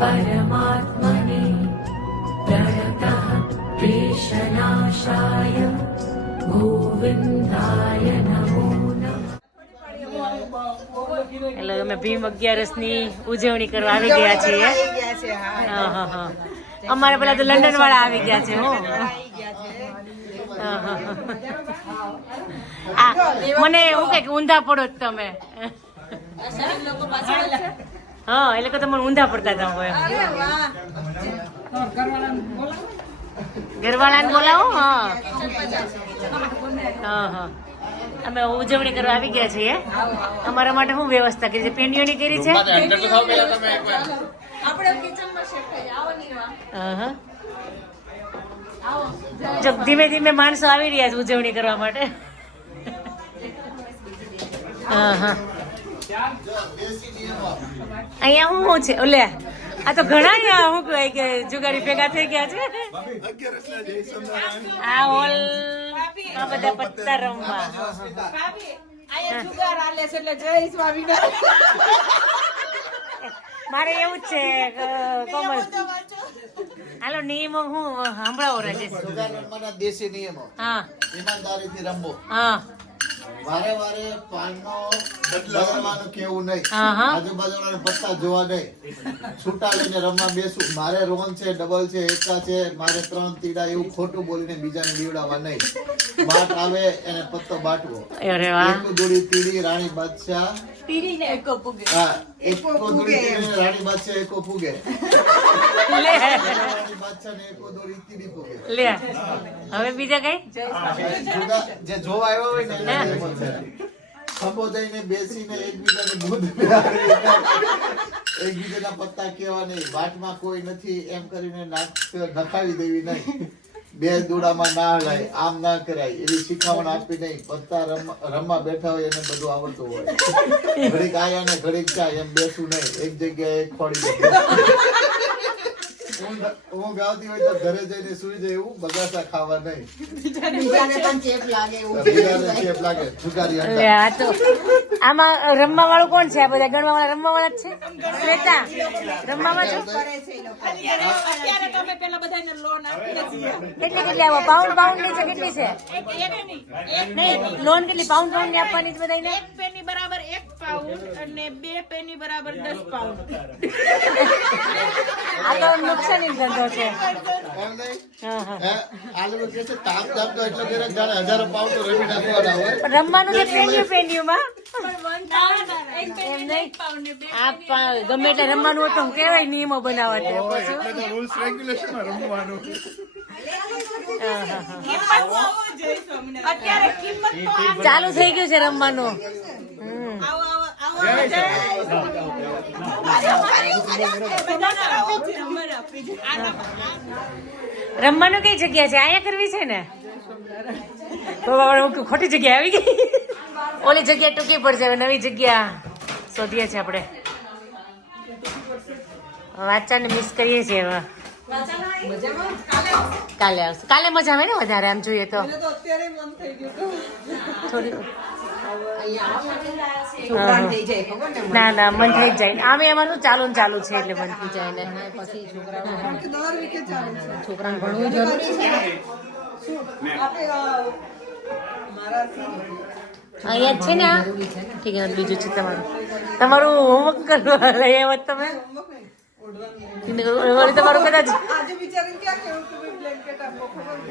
परमात्मने प्रणतः क्लेशनाशाय गोविन्दाय नमो नमः એટલે અમે ભીમ અગિયારસ ની ઉજવણી કરવા આવી ગયા છીએ હા હા હા અમારે પેલા તો લંડન વાળા આવી ગયા છે હો હા, હા, હા. આ, મને એવું કે ઊંધા પડો જ તમે હા એટલે કે તમે ઊંધા પડતા હતા હોય ઘરવાળાને બોલાવો? હા. હા હા. અમે ઉજવણી કરવા આવી ગયા છીએ. અમારા માટે શું વ્યવસ્થા કરી છે? પેનીઓની કરી છે? હા, હા. જો ધીમે ધીમે માણસો આવી રહ્યા છે ઉજવણી કરવા માટે. હા હા. અહીંયા શું છે? ઓલે આ તો ઘણા શું કહેવાય કે જુગારી ભેગા થઈ ગયા છે. આ હોલ આ બધા પત્તા રમવા. હા, હા. મારે એવું જ છે કોમલ. હાલો નિયમો હું સાંભળાવો રાજેશ દેશી નિયમો. હા. ઈમાનદારીથી રમવો. હા. વારે વારે પાનનો બદલવાનું કેવું નહીં. આજુબાજુના પત્તા જોવા નહીં. છૂટા લઈને રમવા બેસું. મારે રોન છે ડબલ છે એકા છે મારે ત્રણ તીડા એવું ખોટું બોલીને બીજાને બીવડાવવા નહીં. બાટ આવે એને પત્તો બાટવો. અરે વાહ. એક દોડી તીડી રાણી બાદશાહ. હા એક દોડી રાણી બાદશાહ એકો ફૂગે લે. રાણી બાદશાહ ને એકો દોડી તીડી ફૂગે લે. હવે બીજા કઈ? જે જો આવ્યો હોય ને છે. બેસીને એકબીજાને એકબીજાના પત્તા કેવા નહીં વાટમાં કોઈ નથી એમ કરીને નાખ નખાવી દેવી નહીં. બે દોડામાં ના હલાય, આમ ના કરાય, એવી શીખામણ આપી નહીં. પત્તા રમ- રમવા બેઠા હોય એને બધું આવડતું હોય. ઘડીક આયા ને ઘડીક ચા એમ બેસવું નહીં. એક જગ્યાએ ખોડી ઊંઘ ઊંઘ હોય તો ઘરે જઈને સુઈ જાય એવું બગાસા ખાવા નહીં. બીજાને ચેપ લાગે જુગારી. આ તો આમાં રમવા વાળું કોણ છે? આ બધા ગણવા વાળા રમવા વાળા જ છે? શ્વેતા રમવા માં અત્યારે તમે પેલા બધાને લોન આપીએ છીએ. કેટલી કેટલી આવો? પાઉન્ડ પાઉન્ડની છે કેટલી છે? એક એક નહીં નહીં લોન કેટલી? પાઉન્ડ પાઉન્ડની આપવાની છે બધાને એક પેની બરાબર એક પાઉન્ડ અને બે પેની બરાબર દસ પાઉન્ડ આ તો ધંધો છે. રમવાનું છે પેન્યુ પેન્યુ માં ગમે એટલે રમવાનું હોય તો હું કેવાય નિયમો બનાવવા. અત્યારે કિંમત તો આ ચાલુ થઈ ગયું છે રમવાનું. રમવાનું કઈ જગ્યા છે? આયા કરવી છે ને? તો ખોટી જગ્યા આવી ગઈ. ઓલી જગ્યા ટૂંકી પડશે હવે નવી જગ્યા શોધીએ છીએ આપણે. વાચાને મિસ કરીએ છીએ હવે. કાલે આવશે. કાલે મજા આવે ને વધારે આમ જોઈએ તો. થોડી ના ના મન થઈ જાય આમે એમાં શું ચાલુ ને ચાલુ છે એટલે મન થઈ જાય ને. છોકરાને ભણવું જરૂરી છે? અહીંયા છે ને ઠીક છે બીજું છે તમારું. તમારું હોમવર્ક કરવા લઈ આવ્યા તમે? તમારું કદાચ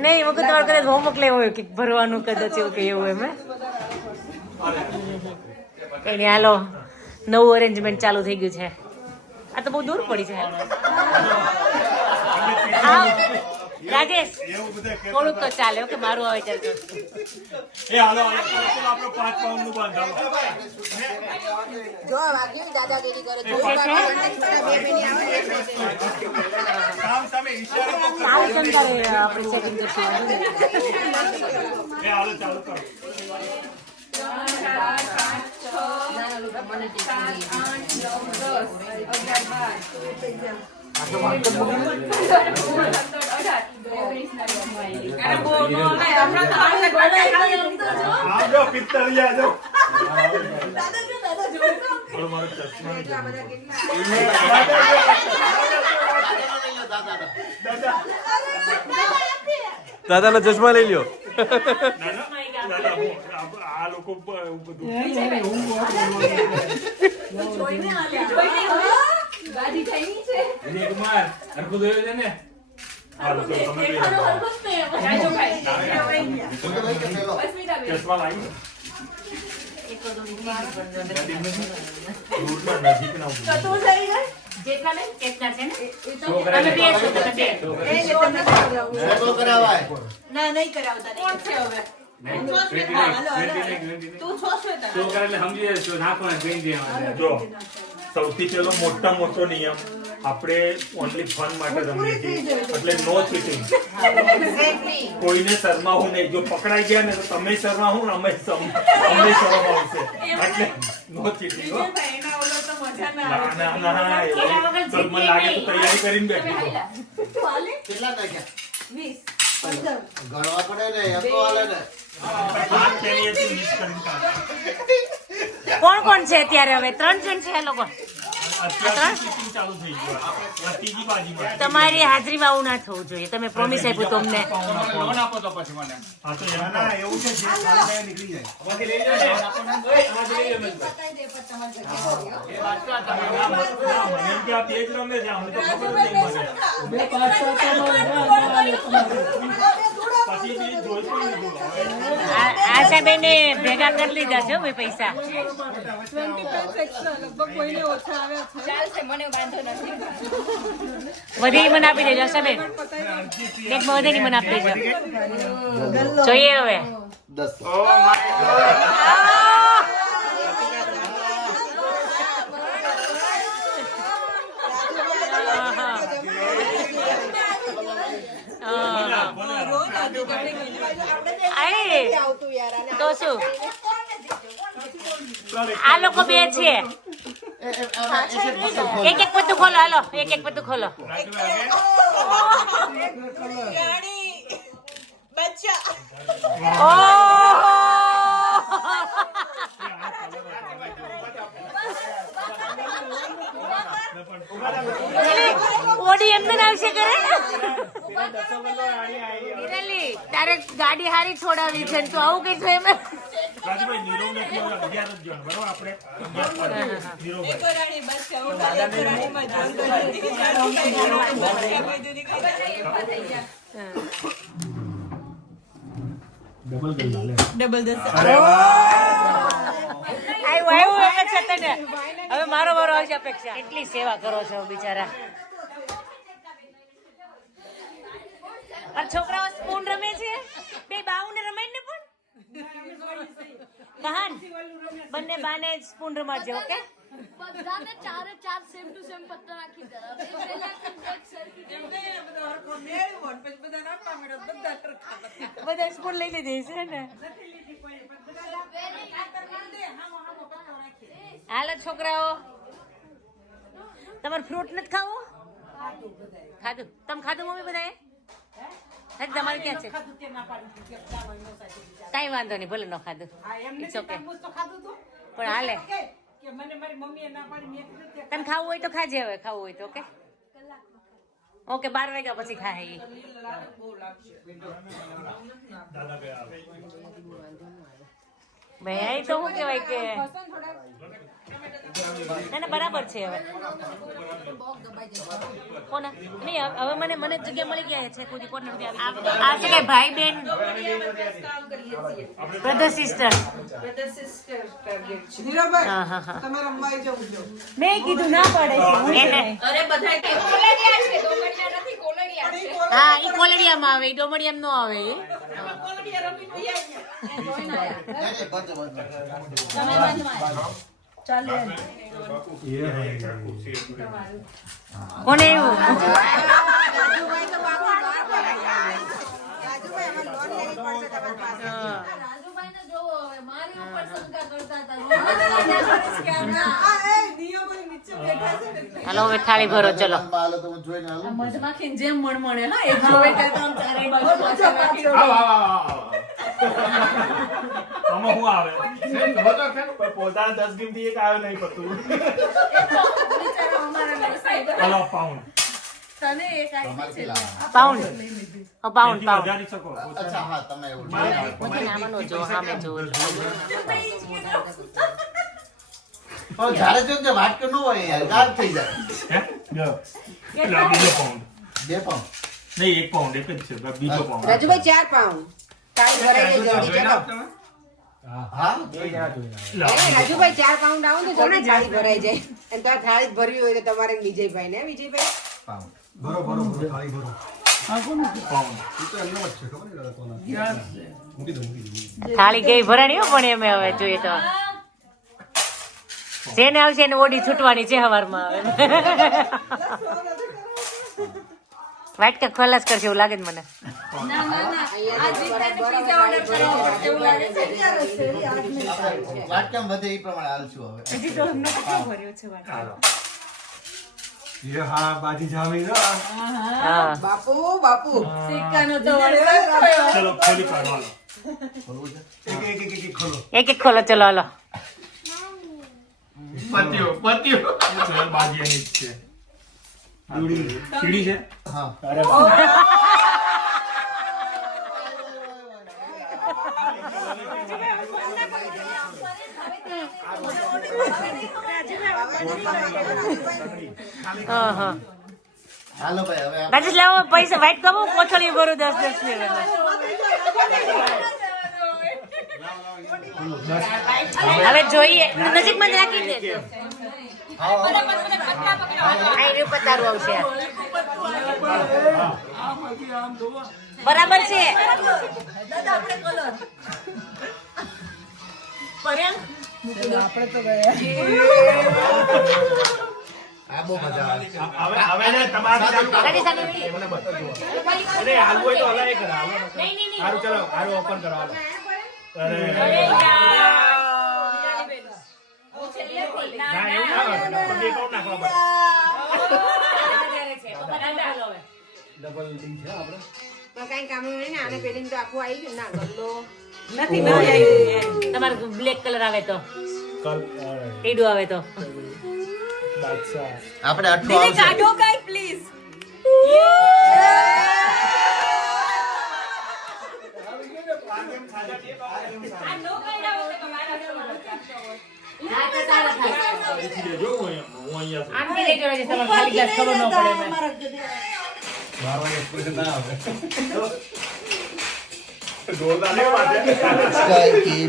નહીં વખત તમારું કદાચ હોમવર્ક લેવું હોય કે ભરવાનું કદાચ એવું કે એવું એમ? કઈ નહીં હાલો નવું અરેન્જમેન્ટ ચાલુ થઈ ગયું છે. આ તો બહુ દૂર પડી છે રાજેશ થોડુંક તો ચાલે ઓકે મારું આવે ચાલતું એ હાલો આપણો પાંચ પાઉન્ડનું બાંધાવો કામ સામે ઈશારો તો કરો. સારું આપણે સેટિંગ કરશું. એ હાલો ચાલુ કરો. જો પિત્તળિયા જો હાલો, મારો ચશ્મા લઈ લ્યો. ના, બ- એવું બધું વિજયકુમાર હરખું જોયું છે ને હાલો, ચલો, તમે બે જાઓ. ચશ્મા લાવી ના. જેટલા બેન એટલા છે ને તમે બે છો તમે બે ફોટો કરાવાય ના નહીં કરાવતા કોણ છે હવે છો છો. જો સૌથી પેલો મોટા મોટો નિયમ આપણે ઓનલી ફન માટે રમીએ છીએ. એટલે નો ચીટિંગ કોઈને શરમાવું નહીં. જો પકડાઈ ગયા ને તો તમે શરમાવું ને અમે શરમ- અમને શરમ આવશે. એટલે નો ચીટિંગ હો. એના ઓલો તો મજા ના ના ના મને લાગે તો તૈયારી કરીને બેઠી છો. કેટલા નાખ્યા વીસ. ગણવા પડે ને એમ તો હાલે ને. કોણ કોણ છે અત્યારે હવે? ત્રણ જણ છે લોકો તમારી હાજરીમાં આવું ના થવું જોઈએ. તમે પ્રોમિસ આપ્યું તમને પછી ના ને. ના. ના, આશાબેને ભેગા કરી લીધા છે મેં પૈસા વધી મને આપી દેજો આશાબેન બેગમાં વધેની મને આપી દેજો જોઈએ હવે દસ તો શું આ લોકો બે છે એક એક પત્તું ખોલો હાલો એક એક પત્તું ખોલો ઓડી એમને આવશે કરે નિરલી તારે ગાડી હારી છોડાવી છે ને તું આવું કઈ છે એમ જોઈ ડબલ દસ આવ્યું આવ્યું તને. હવે મારો મારો આવશે અપેક્ષા. કેટલી સેવા કરો છો બિચારા. પણ છોકરાઓ સ્પૂન રમે છે? બે બાઉને રમાય ને પણ? મહાન. બંને બાને સ્પૂન રમાડજો ઓકે? બધાને ચારે ચાર સેમ ટુ સેમ પત્તા નાખી સરખી બધા સ્પૂન લઈ લીધી છે ને? હાલો છોકરાઓ. તમારે ફ્રૂટ નથી ખાવું? ખાધું. તમે ખાધું મમ્મી બધાએ? તમારે ક્યાં છે? કાંઈ વાંધો નહીં ભલે ન ખાધું. પણ હાલે. તને ખાવું હોય તો ખાજે હવે ખાવું હોય તો ઓકે ઓકે બાર વાગ્યા પછી ખાય. ભાઈ અહીં તો શું કહેવાય કે ના ના બરાબર છે હવે. કોના? નહીં હવે- હવે મને મને જગ્યા મળી ગયા છે કોઈ કોર્નર આ છે કે ભાઈ બેન બ્રધર સિસ્ટર હા હા હા. મેં કીધું ના પડે અરે બધા કોલડિયા છે દોમડિયા નથી કોલડિયા છે. હા ઈ કોલડિયામાં આવે એ ડોમડિયામાં નો આવે ઈ. નહીં, નહીં, બંધ, બંધ. કોને એવું રાજુભાઈ ને જોવો હવે મારી ઉપર શંકા કરતા હતા હાલો હવે થાળી ભરો ચલો. તો હું મધમાખી જેમ મણમણે હા એક જોવે તો આમ ચારે બાજુ. આવો, આવો, આવો, આવો. આમાં શું આવે? પોતાના દસ ગીમથી એક આવ્યો નહીં પતું હાલો પાઉન્ડ તને એક આવી છે. પાઉન્ડ ઓ પાઉન્ડ પાઉન્ડ વધારી શકો અચ્છા હા તમે એવું મને નામાં નો જો સામે જો પણ જ્યારે જો ને વાટકો ન હોય યાર ગાઢ થઈ જાય. હે? લ્યો. બીજો પાઉન્ડ બે પણ નહીં એક પાઉન્ડ એક જ છે. બીજો પાઉન્ડ રાજુભાઈ ચાર પાઉન્ડ ભરાઈ ગઈ જલ્દી રાજુભાઈ ચાર આવો જલ્દી થાળી ભરાઈ જાય. અને તો આ થાળી ભરવી હોય તો તમારે વિજયભાઈ ને વિજયભાઈ? પાઉન્ડ ભરો ભરો ભરો થાળી ભરો. તો થાળી કેવી ભરાણી હો પણ એમ હવે જોઈએ તો. જેને આવશે એને ઓડી છૂટવાની છે હવારમાં હવે. વાટકા ખલાસ કરશે એવું લાગે જ મને. ના ના ના આજ રીતને પીઝા ઓર્ડર કરવો પડશે એવું લાગે છે વાટકામ વધે એ પ્રમાણે હાલશું હવે. હાલો. એ હા બાજી જામી ના હા. બાપુ બાપુ. સિક્કાનો તો ચલો ખોલી કાઢો હાલો. એક એક એક એક ખોલો. ચલો એક પત્યો હાલો ચલો, બાજી અહીં જ છે. સીડી છે? હા. અરે બાપ. હા હા હાલો ભાઈ હવે રાજેશ લાવો પૈસા વાઇટ કમો કોથળી ભરું દસ દસની હવે જોઈએ. નજીકમાં જ રાખી દે. આઈ પતારું આવશે. બરાબર છે. દાદા આપણે પર્યાંક આ બહુ મજા આવે હવે હવે તમારી જાત- રાજેશ અરે હાલવું હોય તો હલાય કરે, નહીં નહીં નહીં. ચલો હારું ઓપન કરો હાલો. ડબલ ડી છે આપણે પણ કઈ કામ નહીં ને આને પેલી તો આખું આવી ગયું ના ગલ્લો તમારે બ્લેક કલર આવે તો ટીડું આવે તો આપણે આટલું આવશે કાઢો કઈ પ્લીઝ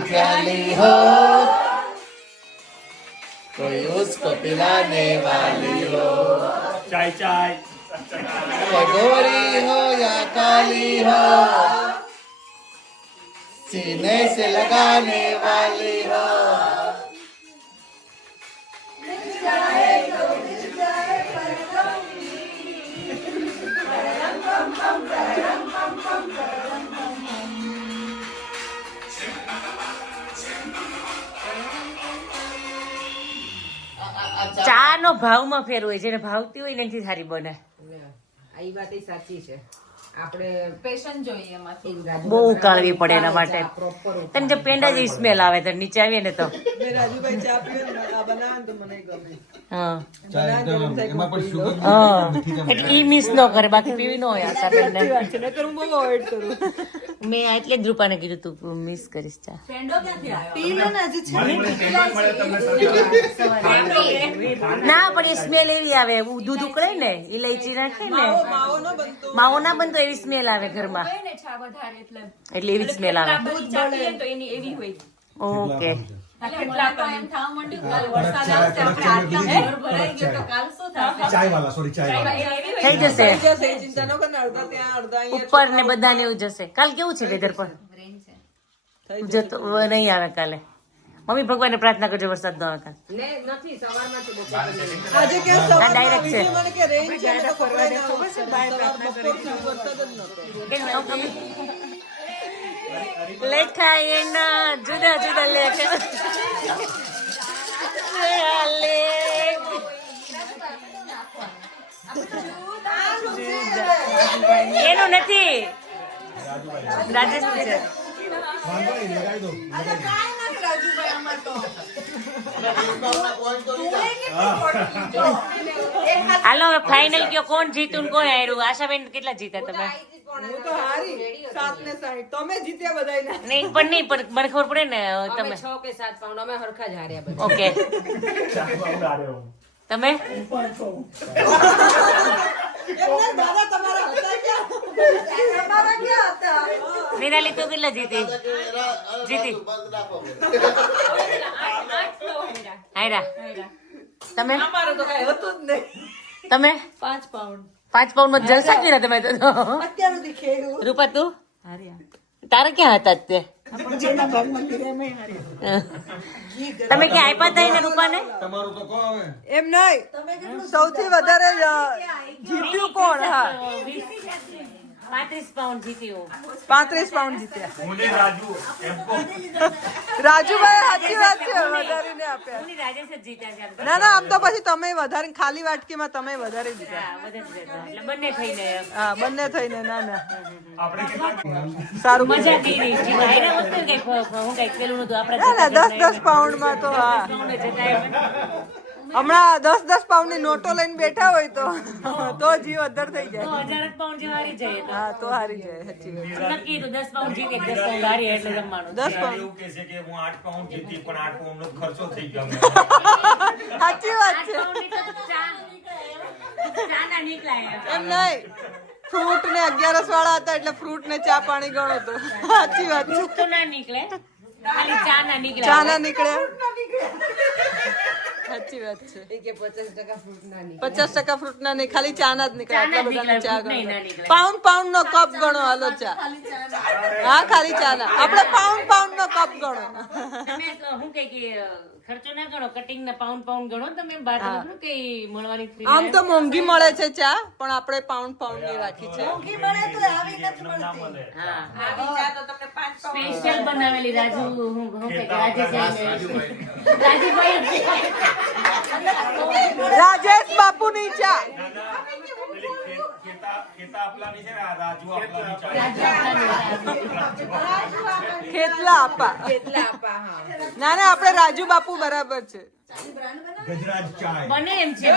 प्याली हो कोई उसको पिलाने वाली हो चाय चाय। गोरी हो या काली हो सीने से लगाने वाली हो ચા નો ભાવમાં ફેર હોય જેને ભાવતી હોય ને એનાથી સારી બને આ ઈ વાત ય સાચી છે આપણે પેશન જોઈએ એમાંથી. બહુ કાળવી પડે એના માટે. તને જો પેંડા જેવી સ્મેલ આવે તો નીચે આવીએ ને તો. હા. ચા એકદમ એમાં પણ સુગર હા. એટલે ઈ મિસ ન કરે બાકી પીવી ન હોય આશા બેન મેં આ એટલે જ રૂપાને કીધું તું મિસ કરીશ ચા ના પણ એ સ્મેલ એવી આવે. દૂધ ઉકળે ને ઇલાયચી નાખે ને. માવો ના બનતો. એવી સ્મેલ આવે ઘરમાં. હોય ને ચા વધારે એટલે એટલે એવી સ્મેલ આવે. ઓકે. ઉપર ને બધા ને એવું જશે. કાલ કેવું છે વેધર પર? જતો નહીં આવે કાલે. મમ્મી ભગવાનને પ્રાર્થના કરજો વરસાદ નો આવે ડાયરેક્ટ છે. લેખા એના જુદા જુદા લેખ. એનું નથી. રાજેશ છે. હાલો, હવે ફાઇનલ કયો? કોણ જીતું કોણ હાર્યું? આશાબેન કેટલા જીતા તમે? હું તો હારી. સાત ને સાઠ તમે જીત્યા બધાયના. નહીં પણ નહીં પણ મને ખબર પડે ને અમે તમે. છ કે સાત પાઉન્ડ અમે હરખા જ હાર્યા બધા. ઓકે. તમે? દાદા તમારા હતા ક્યાં તમારા ક્યાં હતા? નિરાલી તું કેટલા જીતી? જીતી. હાયરા. તમે? અમારું તો કઈ હતું જ નહીં. તમે? પાંચ પાઉન્ડ. પાંચ પાઉન્ડમાં જલસા કર્યા તમે તો અત્યાર ખેડૂત. રૂપા તું? તારે ક્યાં હતા તે? તમે ક્યાં આપ્યા હતા એને રૂપાને? તમારું તો હવે એમ નહીં. સૌથી વધારે જીત્યું કોણ? હા. પાંત્રીસ પાઉન્ડ જીત્યું પાંત્રીસ પાઉન્ડ જીત્યા. હું રાજુ એમ કહો. રાજુભાઈ સાચી વાત છે વધારીને આપ્યા. ઓલી રાજેશ જીત્યા છે ના ના આમ તો પછી તમે વધારે ખાલી વાટકીમાં તમે વધારે હા, જીત્યા. એટલે બંને થઈને હા બંને થઈને ના ના. આપણે સારું મજા કરી હાયરા વખતે હું પેલું નતું ના ના દસ દસ પાઉન્ડમાં તો હા. હમણાં દસ દસ પાઉન્ડની નોટો લઈને બેઠા હોય તો તો જીવ અધર થઈ જાય. હજાર પાઉન્ડ જેવા હારી જાય હા તો હારી જાય સાચી વાત. નક્કી તો દસ પાઉન્ડ જીતે દસ પાઉન્ડ હારી એટલે જમવાનું. દસ પાઉન્ડ એવું કે છે કે હું આઠ પાઉન્ડ જીતી પણ આઠ પાઉન્ડ નો ખર્ચો થઈ ગયો. સાચી વાત છે. એમ. નહીં. ફ્રૂટ ને અગિયારસ વાળા હતા એટલે ફ્રૂટ ને ચા પાણી ગણો તો. સાચી વાત છે. તો ના નીકળે. ચા ના નીકળે ચા ના નીકળે. સાચી વાત છે. પચાસ ટકા ફ્રૂટ ના નહીં ખાલી ચા ના જ નીકળે. ચા ના આટલા જ નીકળે, fruit નહીં ના ગણો પાઉન્ડ પાઉન્ડ નો કપ ગણો હાલો ચા. હા ખાલી ચા ના. આપણે પાઉન્ડ પાઉન્ડ નો કપ ગણો. તમે હું કે ખર્ચો ના ગણો કટિંગ ના પાઉન્ડ પાઉન્ડ ગણો તમે બહાર નીકળો કે મળવાની આમ તો મોંઘી મળે છે ચા પણ આપણે પાઉન્ડ પાઉન્ડની રાખી છે. હા. આવી ચા તો તમને પાંચ પાઉન્ડ સ્પેશિયલ બનાવેલી રાજુ હું હું કે રાજેશ રાજુભાઈ. રાજેશ બાપુ ની ચા ખેતા ખેતા આપલાની છે ને આ રાજુ આપલાની ચા. ખેતલા આપા ના ના આપણે રાજુ બાપુ બરાબર છે. ગજરાજ ચાય બને એમ છે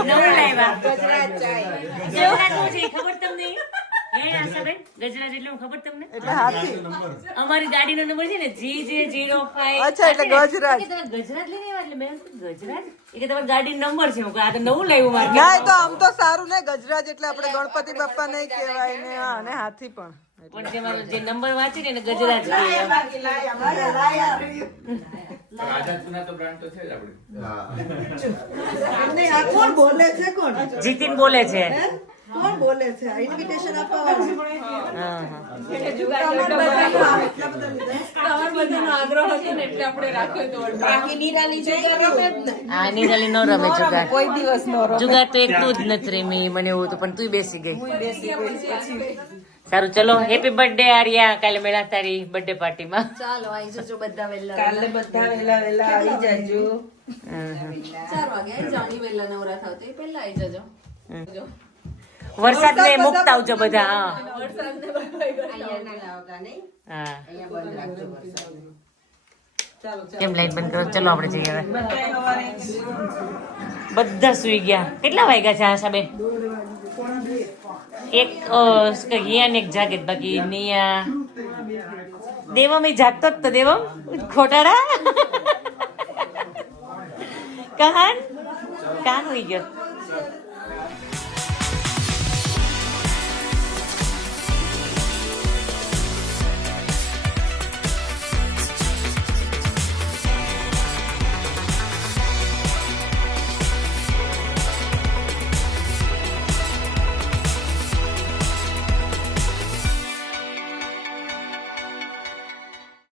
નવું લાવ્યા ગજરાજ શું છે ખબર તમને હે આશાબેન ગજરાજ એટલે ખબર તમને? એટલે હાથી. અમારી ગાડીનો નંબર છે ને જી જે જીરો ફાઈવ અચ્છા, એટલે ગજરાજ. તમે ગજરાજ લઈને આવ્યા એટલે મેં કીધું, એ કે તમારી ગાડી નંબર છે હું આ તો નવું લાવ્યું મારે. ના તો આમ તો સારું ને ગજરાજ એટલે આપણે ગણપતિ બાપા નહીં કહેવાય ને હા અને હાથી પણ. પણ જે મારો જે નંબર વાંચી ને છે કોણ જીતીન બોલે છે. કોણ બોલે છે? ઇન્વિટેશન આપવા હા, હા. બાકી નિરાલી જગ્યા રમે જ ને આ નિરાલી ન રમે જુગાર. કોઈ દિવસ નો રમે. જુગાર તો એક તું જ નથી રમી મને એવું હતું પણ તું બેસી ગઈ. બેસી ગઈ પછી સારું ચલો હેપી બર્થડે આર્યા. કાલે મેળા તારી બર્થડે પાર્ટી માં. ચાલો આવી જજો બધા વેલા કાલે બધા વેલા વેલા આવી જજો. ચાર વાગે જાણી વેલા નવરા થાવ તો પહેલા આવી જજો. વરસાદ ને મુક્ત આવજો બધા. હા. અહીંયા ના આવતા નહીં. હા. અહીંયા બંધ રાખજો વરસાદ. કેમ લાઈટ બંધ કરો? ચલો આપણે જઈએ હવે. બધા સુઈ ગયા. કેટલા વાગ્યા છે આશાબેન એક અ, શું કહે, હિયા ને એક જાગે બાકી. નિયા. દેવમ એ જાગતો જ તો દેવમ. ખોટારા. કહાન? કાન હોઈ ગયો?